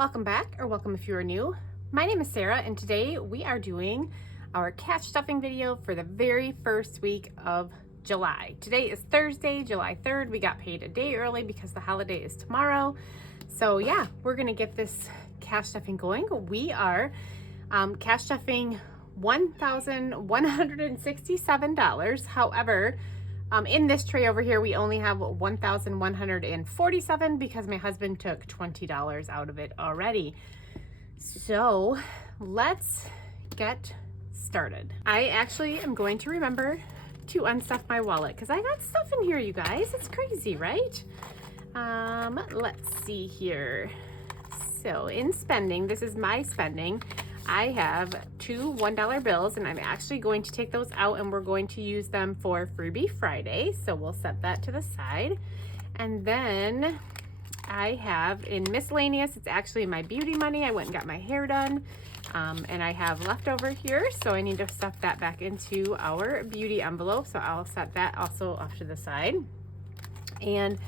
Welcome back, or welcome if you are new. My name is Sarah, and today we are doing our cash stuffing video for the very first week of July. Today is Thursday, July 3rd. We got paid a day early because the holiday is tomorrow. So yeah, we're gonna get this cash stuffing going. We are cash stuffing $1,167. However, in this tray over here, we only have 1,147 because my husband took $20 out of it already. So let's get started. I actually am going to remember to unstuff my wallet because I got stuff in here, you guys. It's crazy, right? Let's see here. So in spending, this is my spending. I have two $1 bills, and I'm actually going to take those out and we're going to use them for Freebie Friday. So we'll set that to the side. And then I have in miscellaneous, it's actually my beauty money. I went and got my hair done. And I have leftover here, so I need to stuff that back into our beauty envelope. So I'll set that also off to the side. And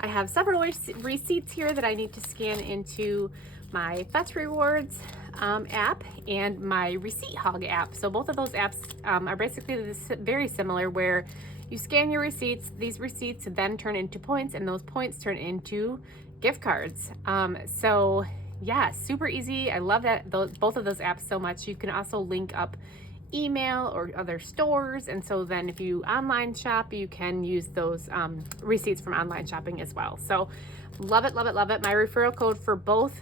I have several receipts here that I need to scan into my Fetch Rewards app and my Receipt Hog app. So both of those apps are basically very similar, where you scan your receipts, these receipts then turn into points, and those points turn into gift cards. So yeah, super easy. I love that both of those apps so much. You can also link up email or other stores, and so then if you online shop, you can use those receipts from online shopping as well. So love it, love it, love it. My referral code for both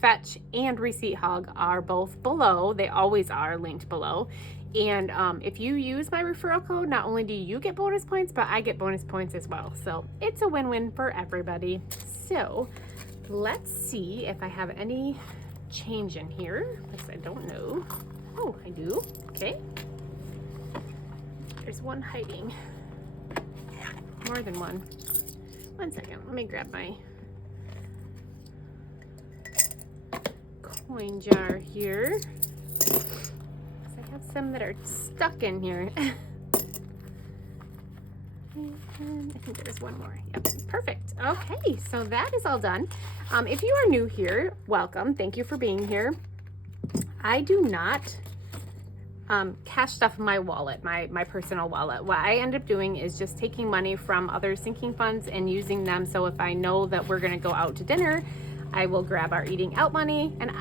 Fetch and Receipt Hog are both below. They always are linked below. And if you use my referral code, not only do you get bonus points, but I get bonus points as well. So it's a win-win for everybody. So let's see if I have any change in here, because I don't know. Oh, I do. Okay. There's one hiding. More than one. 1 second. Let me grab my coin jar here. I have some that are stuck in here. And I think there's one more. Yep, perfect. Okay, so that is all done. If you are new here, welcome. Thank you for being here. I do not cash stuff my wallet, my personal wallet. What I end up doing is just taking money from other sinking funds and using them. So if I know that we're gonna go out to dinner, I will grab our eating out money. And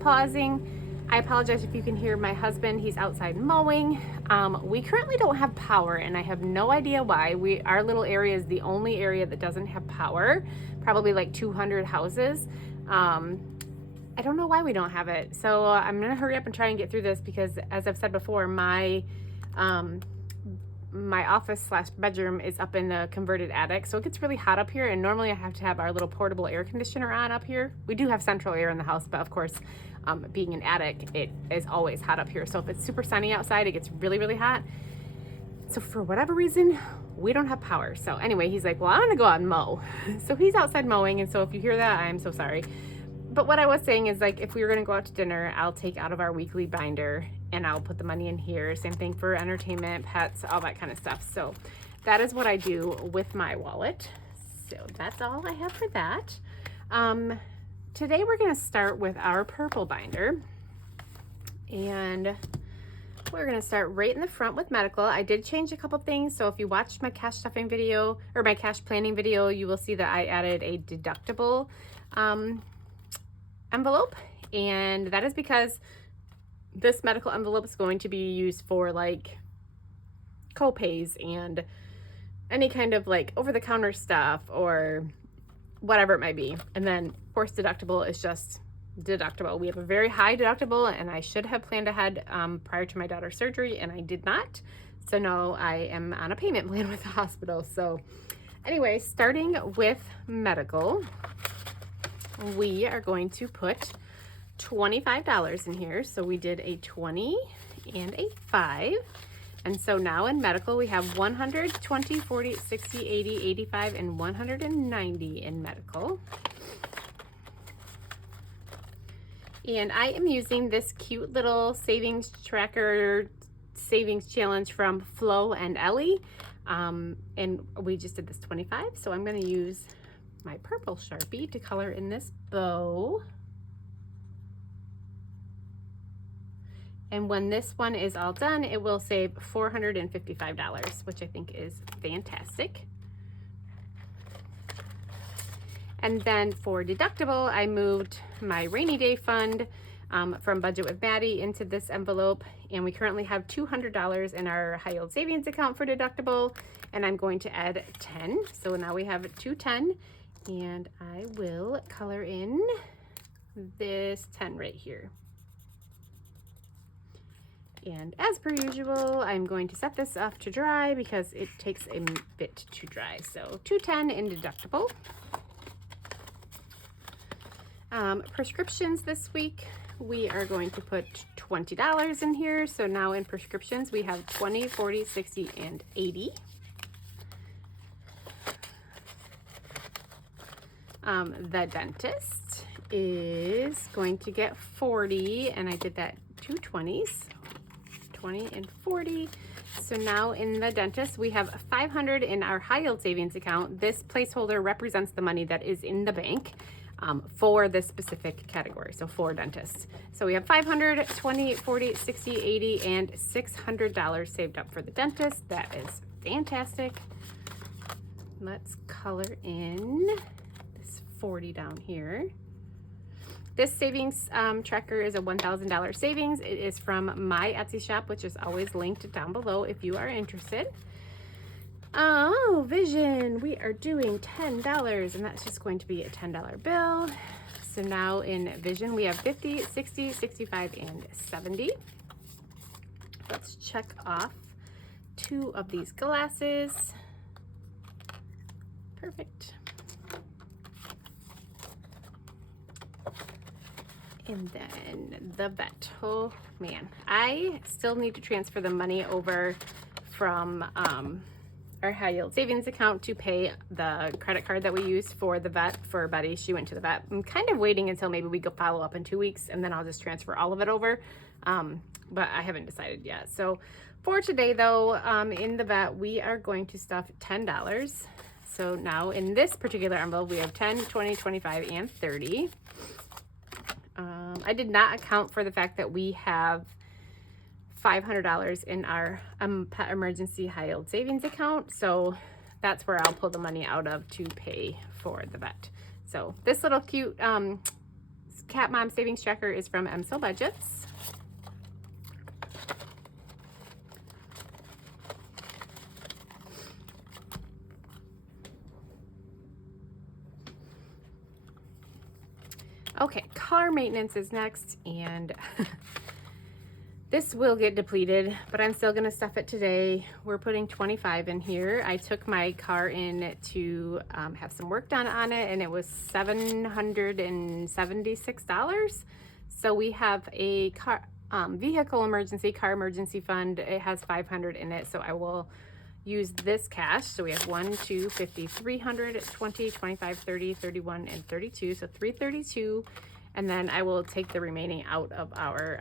pausing, I apologize if you can hear my husband, he's outside mowing. We currently don't have power, and I have no idea why. Our little area is the only area that doesn't have power, probably like 200 houses. I don't know why we don't have it. So I'm gonna hurry up and try and get through this, because as I've said before, my office / bedroom is up in the converted attic, so it gets really hot up here, and normally I have to have our little portable air conditioner on up here. We do have central air in the house, but of course, being an attic, it is always hot up here. So if it's super sunny outside, it gets really, really hot. So for whatever reason, we don't have power. So anyway, he's like, well, I'm gonna go out and mow. So he's outside mowing, and so if you hear that, I'm so sorry. But what I was saying is, like, if we were gonna go out to dinner, I'll take out of our weekly binder and I'll put the money in here. Same thing for entertainment, pets, all that kind of stuff. So that is what I do with my wallet. So that's all I have for that. Today we're gonna start with our purple binder, and we're gonna start right in the front with medical. I did change a couple things. So if you watched my cash stuffing video or my cash planning video, you will see that I added a deductible envelope, and that is because this medical envelope is going to be used for like co-pays and any kind of like over-the-counter stuff or whatever it might be. And then of course deductible is just deductible. We have a very high deductible, and I should have planned ahead prior to my daughter's surgery, and I did not. So now I am on a payment plan with the hospital. So anyway, starting with medical, we are going to put $25 in here. So we did a 20 and a 5. And so now in medical, we have 100, 20, 40, 60, 80, 85, and 190 in medical. And I am using this cute little savings tracker savings challenge from Flo and Ellie. And we just did this 25. So I'm going to use my purple Sharpie to color in this bow. And when this one is all done, it will save $455, which I think is fantastic. And then for deductible, I moved my rainy day fund from Budget with Maddie into this envelope, and we currently have $200 in our high yield savings account for deductible, and I'm going to add 10. So now we have 210, and I will color in this 10 right here. And as per usual, I'm going to set this off to dry because it takes a bit to dry. So 210 in deductible. Prescriptions this week, we are going to put $20 in here. So now in prescriptions, we have 20, 40, 60, and 80. The dentist is going to get 40, and I did that 2 20s, 20 and 40. So now in the dentist, we have 500 in our high yield savings account. This placeholder represents the money that is in the bank for this specific category, so for dentists. So we have 500, 20, 40, 60, 80, and $600 saved up for the dentist. That is fantastic. Let's color in this 40 down here. This savings tracker is a $1,000 savings. It is from my Etsy shop, which is always linked down below if you are interested. Oh, Vision, we are doing $10, and that's just going to be a $10 bill. So now in Vision, we have 50, 60, 65, and 70. Let's check off 2 of these glasses. Perfect. And then the vet. Oh man, I still need to transfer the money over from our high yield savings account to pay the credit card that we used for the vet for Betty. She went to the vet. I'm kind of waiting until maybe we go follow up in 2 weeks, and then I'll just transfer all of it over. But I haven't decided yet. So for today though, in the vet, we are going to stuff $10. So now in this particular envelope, we have 10, 20, 25, and 30. I did not account for the fact that we have $500 in our pet emergency high yield savings account. So that's where I'll pull the money out of to pay for the vet. So this little cute Cat Mom savings tracker is from MSO Budgets. Okay, car maintenance is next, and this will get depleted, but I'm still gonna stuff it today. We're putting 25 in here. I took my car in to have some work done on it, and it was $776. So we have a car vehicle emergency, car emergency fund. It has 500 in it, so I will use this cash. So we have 1, 2, 50, 300, 20, 25, 30, 31, and 32. So 332. And then I will take the remaining out of our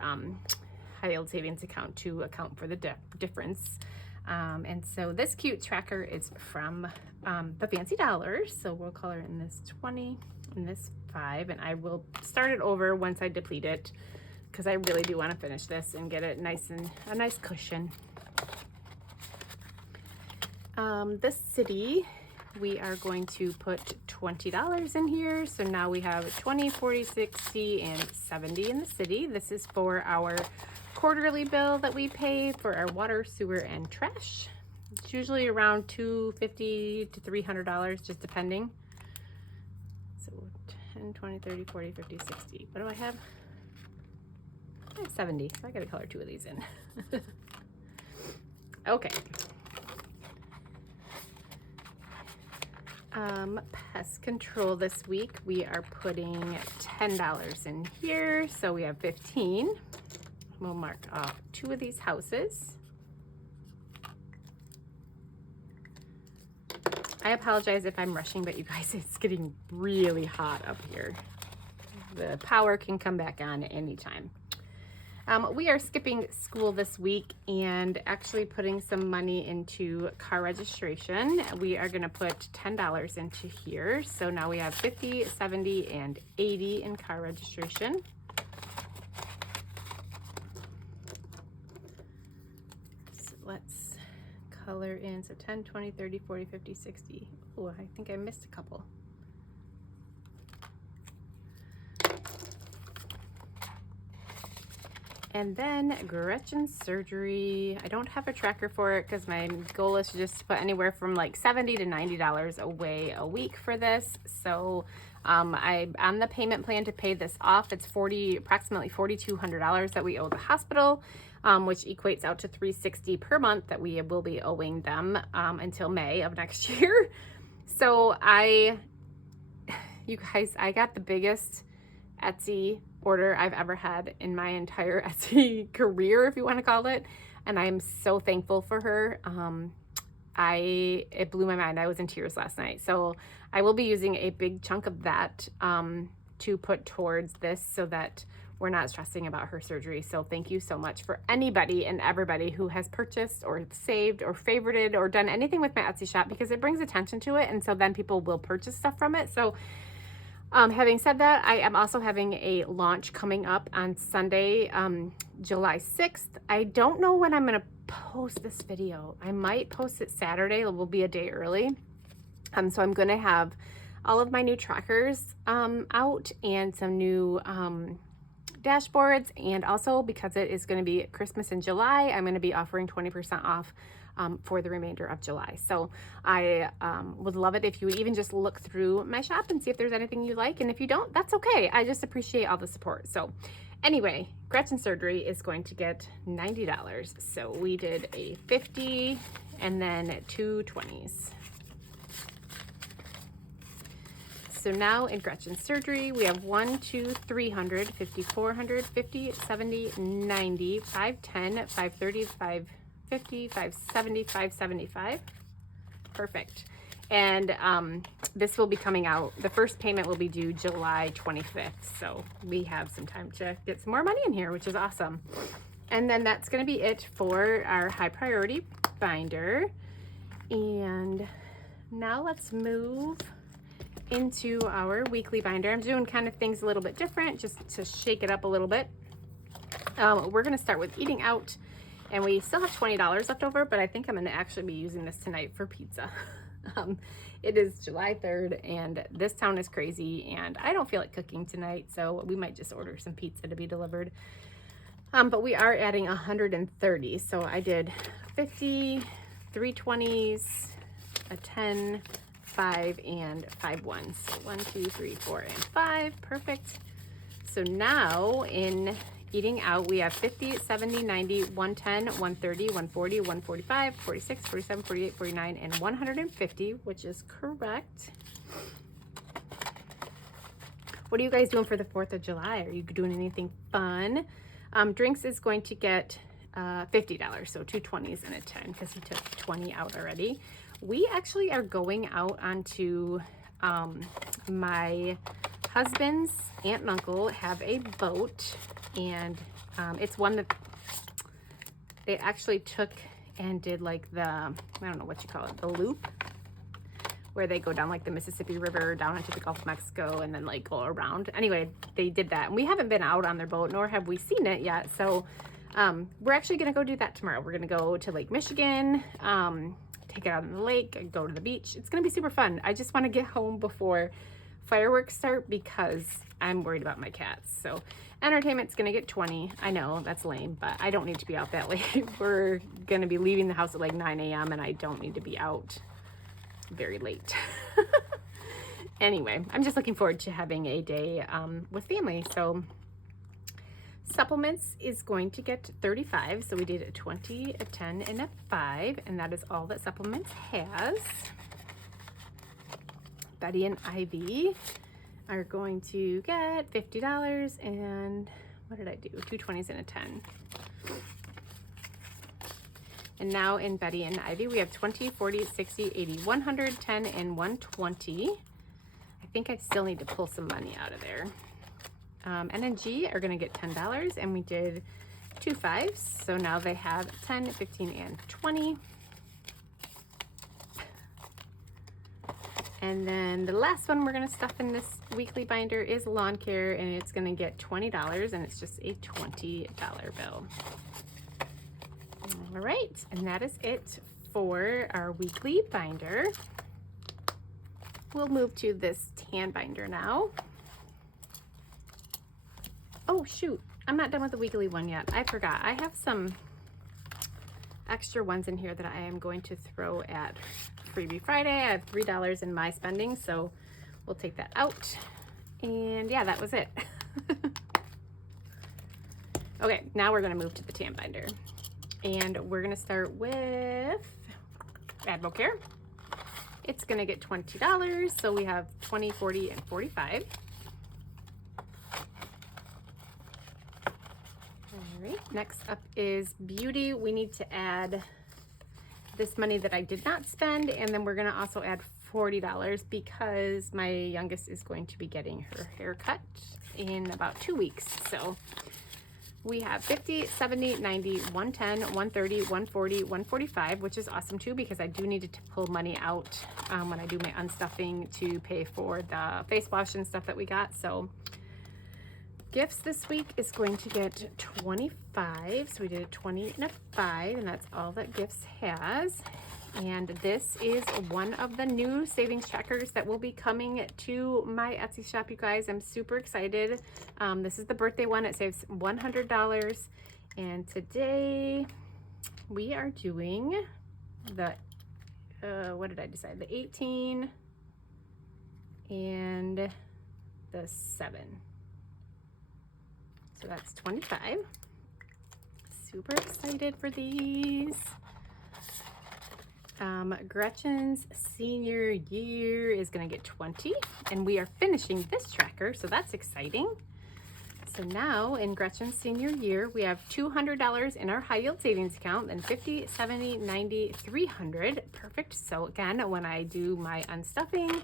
high yield savings account to account for the difference. And so this cute tracker is from the Fancy Dollars. So we'll color in this 20 and this 5. And I will start it over once I deplete it, because I really do want to finish this and get it nice and a nice cushion. This city, we are going to put $20 in here. So now we have 20, 40, 60, and 70 in the city. This is for our quarterly bill that we pay for our water, sewer, and trash. It's usually around $250 to $300, just depending. So 10, 20, 30, 40, 50, 60. What do I have? I have 70, so I gotta color 2 of these in. Okay. Pest control this week, we are putting $10 in here. So we have 15. We'll mark off 2 of these houses. I apologize if I'm rushing, but you guys, it's getting really hot up here. The power can come back on at any time. We are skipping school this week and actually putting some money into car registration. We are going to put $10 into here. So now we have 50, 70, and 80 in car registration. let's color in. So 10, 20, 30, 40, 50, 60. Oh, I think I missed a couple. And then Gretchen's surgery. I don't have a tracker for it because my goal is just to put anywhere from like $70 to $90 away a week for this. So I'm on the payment plan to pay this off. It's approximately $4,200 that we owe the hospital, which equates out to $360 per month that we will be owing them until May of next year. So you guys, I got the biggest Etsy order I've ever had in my entire Etsy career, if you want to call it, and I'm so thankful for her. It blew my mind. I was in tears last night. So I will be using a big chunk of that to put towards this so that we're not stressing about her surgery. So thank you so much for anybody and everybody who has purchased or saved or favorited or done anything with my Etsy shop, because it brings attention to it, and so then people will purchase stuff from it. So having said that, I am also having a launch coming up on Sunday, July 6th. I don't know when I'm going to post this video. I might post it Saturday. It will be a day early. So I'm going to have all of my new trackers out and some new dashboards. And also, because it is going to be Christmas in July, I'm going to be offering 20% off for the remainder of July. So I would love it if you would even just look through my shop and see if there's anything you like. And if you don't, that's okay. I just appreciate all the support. So anyway, Gretchen's surgery is going to get $90. So we did a 50 and then 2 20s. So now in Gretchen's surgery, we have 1, 2, 300, 50, 400, 50, 70, 90, 510, 530, 550, 570, 575. Perfect. And this will be coming out, the first payment will be due July 25th. So we have some time to get some more money in here, which is awesome. And then that's going to be it for our high priority binder. And now let's move into our weekly binder. I'm doing kind of things a little bit different just to shake it up a little bit. We're going to start with eating out, and we still have $20 left over, but I think I'm going to actually be using this tonight for pizza. It is July 3rd and this town is crazy and I don't feel like cooking tonight, so we might just order some pizza to be delivered. But we are adding 130. So I did 50, 3 20s, a 10, 5, and 5 ones. So 1, 2, 3, 4, and 5. Perfect. So now in eating out, we have 50, 70, 90, 110, 130, 140, 145, 46, 47, 48, 49, and 150, which is correct. What are you guys doing for the 4th of July? Are you doing anything fun? Drinks is going to get $50, so 2 20s and a 10, because he took 20 out already. We actually are going out onto my husband's aunt and uncle have a boat, and it's one that they actually took and did like the, I don't know what you call it, the loop, where they go down like the Mississippi River down into the Gulf of Mexico and then like go around. Anyway, they did that, and we haven't been out on their boat, nor have we seen it yet. So we're actually gonna go do that tomorrow. We're gonna go to Lake Michigan, take it out on the lake, go to the beach. It's gonna be super fun. I just want to get home before fireworks start because I'm worried about my cats. So entertainment's gonna get 20. I know that's lame, but I don't need to be out that late. We're gonna be leaving the house at like 9 a.m. and I don't need to be out very late. Anyway, I'm just looking forward to having a day with family. So supplements is going to get 35. So we did a 20, a 10, and a 5, and that is all that supplements has. Betty and Ivy are going to get $50, and what did I do? 2 20s and a 10. And now in Betty and Ivy, we have 20, 40, 60, 80, 100, 10, and 120. I think I still need to pull some money out of there. NNG are going to get $10, and we did 2 5s. So now they have 10, 15, and 20. And then the last one we're going to stuff in this weekly binder is lawn care, and it's going to get $20, and it's just a $20 bill. All right, and that is it for our weekly binder. We'll move to this tan binder now. Oh shoot, I'm not done with the weekly one yet. I forgot. I have some extra ones in here that I am going to throw at Freebie Friday. I have $3 in my spending, so we'll take that out. And yeah, that was it. Okay, now we're gonna move to the tan binder. And we're gonna start with AdvoCare. It's gonna get $20, so we have 20, 40, and 45. All right, next up is Beauty. We need to add this money that I did not spend, and then we're gonna also add $40 because my youngest is going to be getting her hair cut in about 2 weeks. So we have 50, 70, 90, 110, 130, 140, 145, which is awesome too, because I do need to pull money out when I do my unstuffing to pay for the face wash and stuff that we got. So gifts this week is going to get 25. So we did a 20 and a 5, and that's all that gifts has. And this is one of the new savings trackers that will be coming to my Etsy shop, you guys. I'm super excited. This is the birthday one. It saves $100. And today we are doing the, what did I decide? The 18 and the 7. So that's 25. Super excited for these. Gretchen's senior year is going to get 20, and we are finishing this tracker, so that's exciting. So now in Gretchen's senior year, we have $200 in our high yield savings account, then 50, 70, 90, 300. Perfect. So again, when I do my unstuffing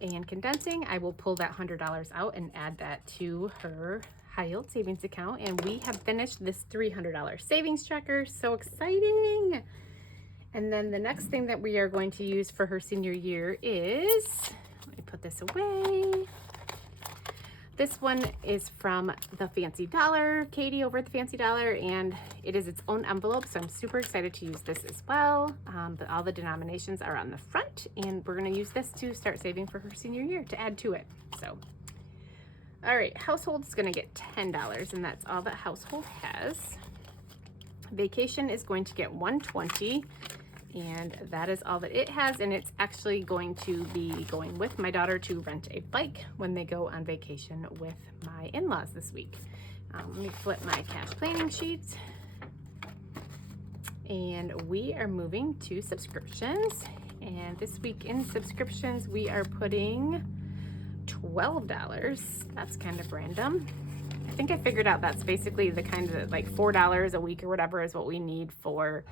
and condensing, I will pull that $100 out and add that to her high yield savings account. And we have finished this $300 savings tracker. So exciting. And then the next thing that we are going to use for her senior year is, let me put this away. This one is from the Fancy Dollar, Katie over at the Fancy Dollar, and it is its own envelope, so I'm super excited to use this as well. But all the denominations are on the front, and we're gonna use this to start saving for her senior year to add to it. So, all right, household is gonna get $10, and that's all that household has. Vacation is going to get $120, and that is all that it has, and it's actually going to be going with my daughter to rent a bike when they go on vacation with my in-laws this week. Let me flip my cash planning sheet, and we are moving to subscriptions. And this week in subscriptions, we are putting $12. That's kind of random. I think I figured out that's basically the kind of like $4 a week or whatever is what we need for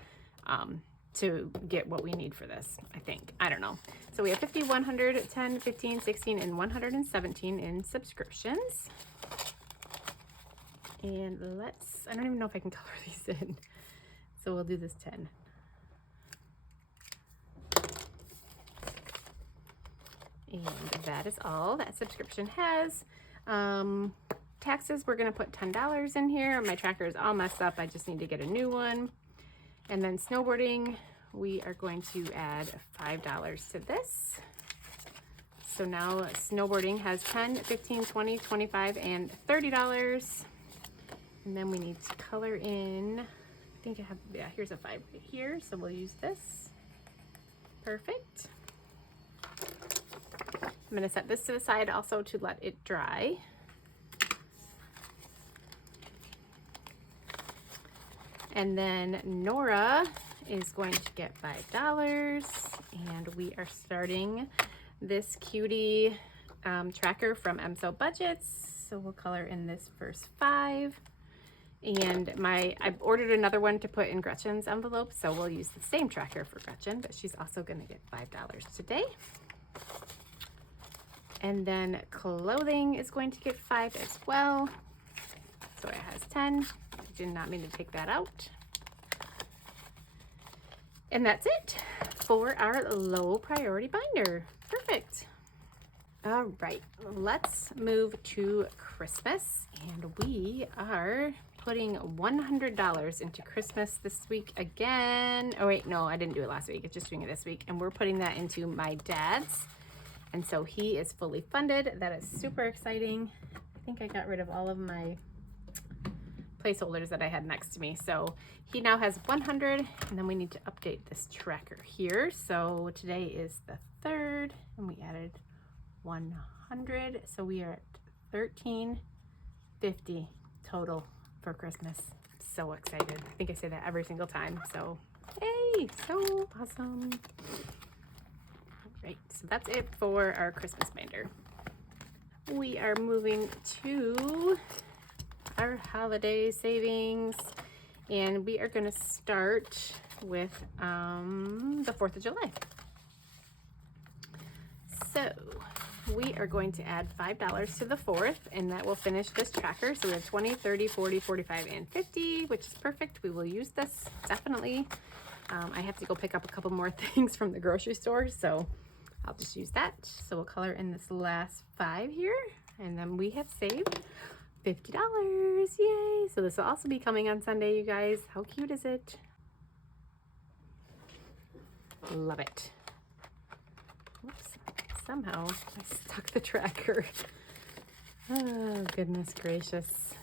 to get what we need for this, I think. I don't know. So we have 50, 100, 10, 15, 16, and 117 in subscriptions. And I don't even know if I can color these in. So we'll do this 10. And that is all that subscription has. Taxes, we're gonna put $10 in here. My tracker is all messed up. I just need to get a new one. And then snowboarding, we are going to add $5 to this. So now snowboarding has 10, 15, 20, 25, and $30. And then we need to color in, I think I have, yeah, here's a 5 right here. So we'll use this. Perfect. I'm gonna set this to the side also to let it dry. And then Nora is going to get $5, and we are starting this cutie tracker from MSO Budgets. So we'll color in this first 5. And I've ordered another one to put in Gretchen's envelope, so we'll use the same tracker for Gretchen, but she's also gonna get $5 today. And then clothing is going to get 5 as well. So it has 10. I did not mean to take that out. And that's it for our low priority binder. Perfect. All right, let's move to Christmas. And we are putting $100 into Christmas this week again. Oh wait, no, I didn't do it last week. It's just doing it this week. And we're putting that into my dad's. And so he is fully funded. That is super exciting. I think I got rid of all of my placeholders that I had next to me. So he now has 100, and then we need to update this tracker here. So today is the 3rd, and we added 100. So we are at 1350 total for Christmas. So excited. I think I say that every single time. So, hey, so awesome. Right, so that's it for our Christmas binder. We are moving to our holiday savings, and we are going to start with the 4th of July. So we are going to add $5 to the 4th, and that will finish this tracker. So we have 20, 30, 40, 45, and 50, which is perfect. We will use this definitely. I have to go pick up a couple more things from the grocery store, so I'll just use that. So we'll color in this last 5 here, and then we have saved $50. Yay! So this will also be coming on Sunday, you guys. How cute is it? Love it. Oops. Somehow I stuck the tracker. Oh, goodness gracious.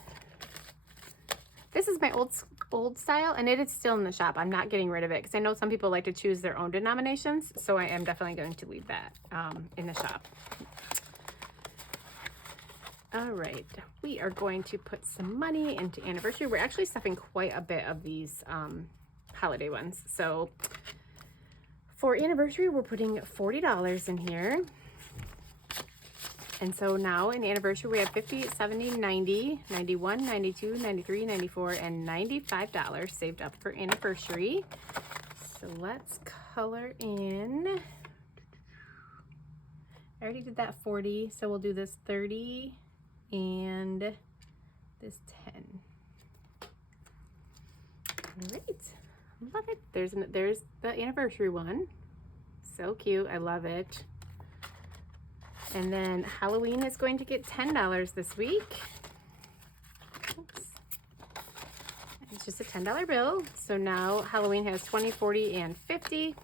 This is my old style, and it is still in the shop. I'm not getting rid of it because I know some people like to choose their own denominations, so I am definitely going to leave that in the shop. All right, we are going to put some money into anniversary. We're actually stuffing quite a bit of these holiday ones. So for anniversary, we're putting $40 in here. And so now in anniversary, we have 50, 70, 90, 91, 92, 93, 94, and $95 saved up for anniversary. So let's color in. I already did that 40, so we'll do this 30 and this 10. All right, love it. There's the anniversary one. So cute, I love it. And then Halloween is going to get $10 this week. Oops. It's just a $10 bill. So now Halloween has 20, 40, and 50.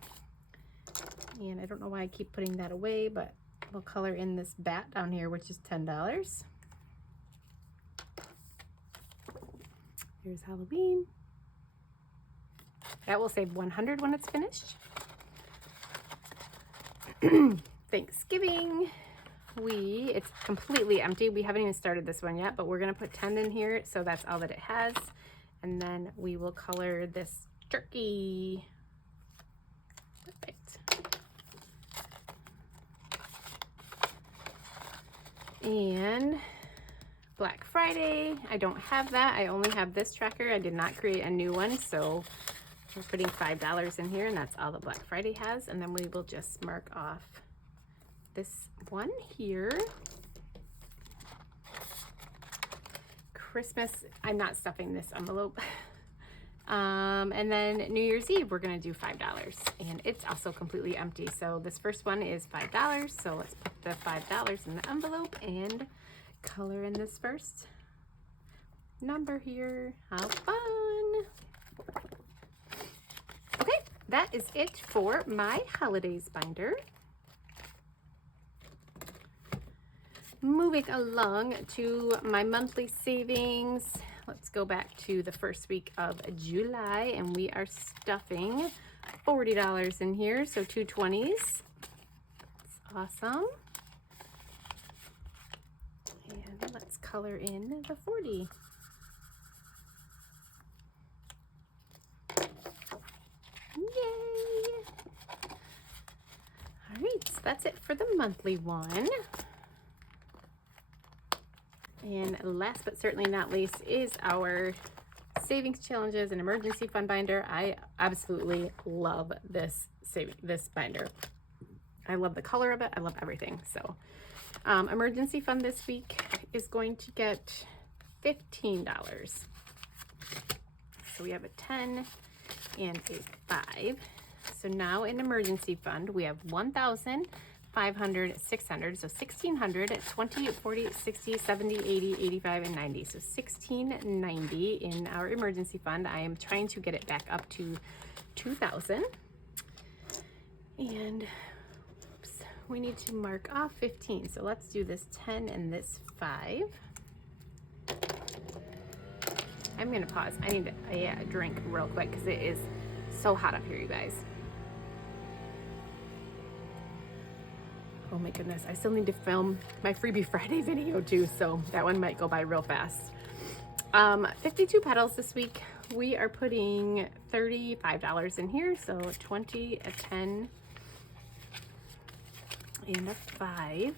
And I don't know why I keep putting that away, but we'll color in this bat down here, which is $10. Here's Halloween. That will save 100 when it's finished. Thanksgiving. It's completely empty. We haven't even started this one yet, but we're gonna put 10 in here, so that's all that it has. And then we will color this turkey. Perfect. And Black Friday, I don't have that. I only have this tracker. I did not create a new one, so we're putting $5 in here, and that's all that Black Friday has. And then we will just mark off this one here. Christmas, I'm not stuffing this envelope. And then New Year's Eve, we're gonna do $5, and it's also completely empty. So this first one is $5. So let's put the $5 in the envelope and color in this first number here. How fun. Okay, that is it for my holidays binder. Moving along to my monthly savings. Let's go back to the first week of July, and we are stuffing $40 in here, so 2 20s. That's awesome. And let's color in the 40. Yay! All right, so that's it for the monthly one. And last but certainly not least is our savings challenges and emergency fund binder. I absolutely love this binder. I love the color of it. I love everything. So emergency fund this week is going to get $15. So we have a 10 and a 5. So now in emergency fund, we have $1,500 500, 600, so 1600, 20, 40, 60, 70, 80, 85, and 90. So 1690 in our emergency fund. I am trying to get it back up to 2000. And oops, we need to mark off 15. So let's do this 10 and this 5. I'm gonna pause. I need a drink real quick because it is so hot up here, you guys. Oh my goodness, I still need to film my Freebie Friday video too, so that one might go by real fast. 52 petals this week. We are putting $35 in here, so 20, a 10, and a 5.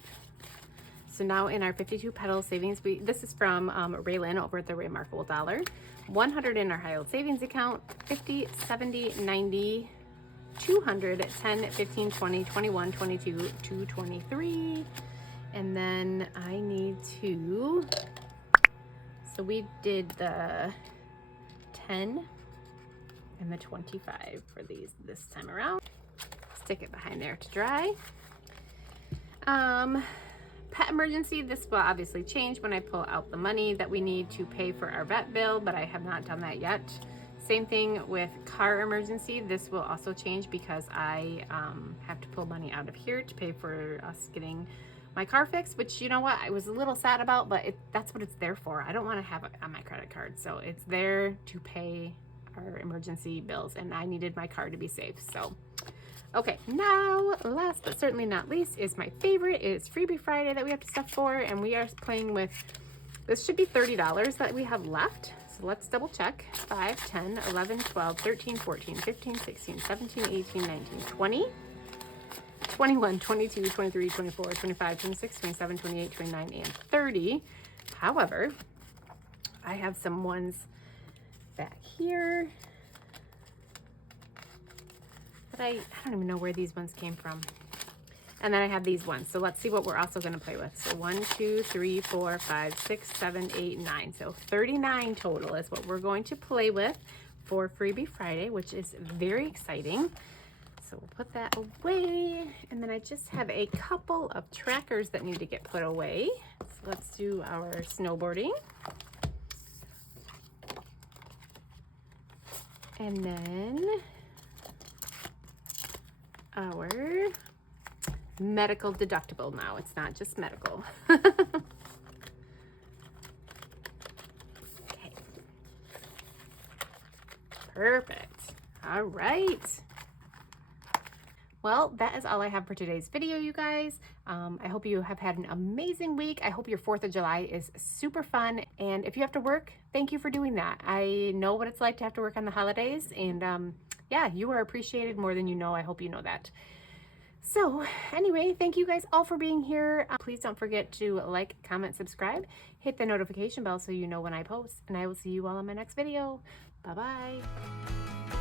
So now in our 52 petal savings, this is from Raylan over at the Remarkable Dollar. 100 in our high yield savings account, 50, 70, 90, 200, 10, 15, 20, 21, 22, 223. And then I need to, so we did the 10 and the 25 for these this time around. Stick it behind there to dry. Pet emergency, this will obviously change when I pull out the money that we need to pay for our vet bill, but I have not done that yet. Same thing with car emergency. This will also change because I have to pull money out of here to pay for us getting my car fixed, which, you know what, I was a little sad about, but that's what it's there for. I don't want to have it on my credit card, so it's there to pay our emergency bills, and I needed my car to be safe. So okay, now last but certainly not least is my favorite. It's Freebie Friday that we have to stuff for, and we are playing with, this should be $30 that we have left. So let's double check. 5, 10, 11, 12, 13, 14, 15, 16, 17, 18, 19, 20, 21, 22, 23, 24, 25, 26, 27, 28, 29, and 30. However, I have some ones back here. I don't even know where these ones came from. And then I have these ones. So let's see what we're also going to play with. So 1, 2, 3, 4, 5, 6, 7, 8, 9. So 39 total is what we're going to play with for Freebie Friday, which is very exciting. So we'll put that away. And then I just have a couple of trackers that need to get put away. So let's do our snowboarding. And then our medical deductible. Now it's not just medical. Okay. Perfect. All right. Well, that is all I have for today's video, you guys. I hope you have had an amazing week. I hope your 4th of July is super fun. And if you have to work, thank you for doing that. I know what it's like to have to work on the holidays, and yeah, you are appreciated more than you know. I hope you know that. So anyway, thank you guys all for being here. Please don't forget to like, comment, subscribe, hit the notification bell so you know when I post, and I will see you all in my next video. Bye-bye.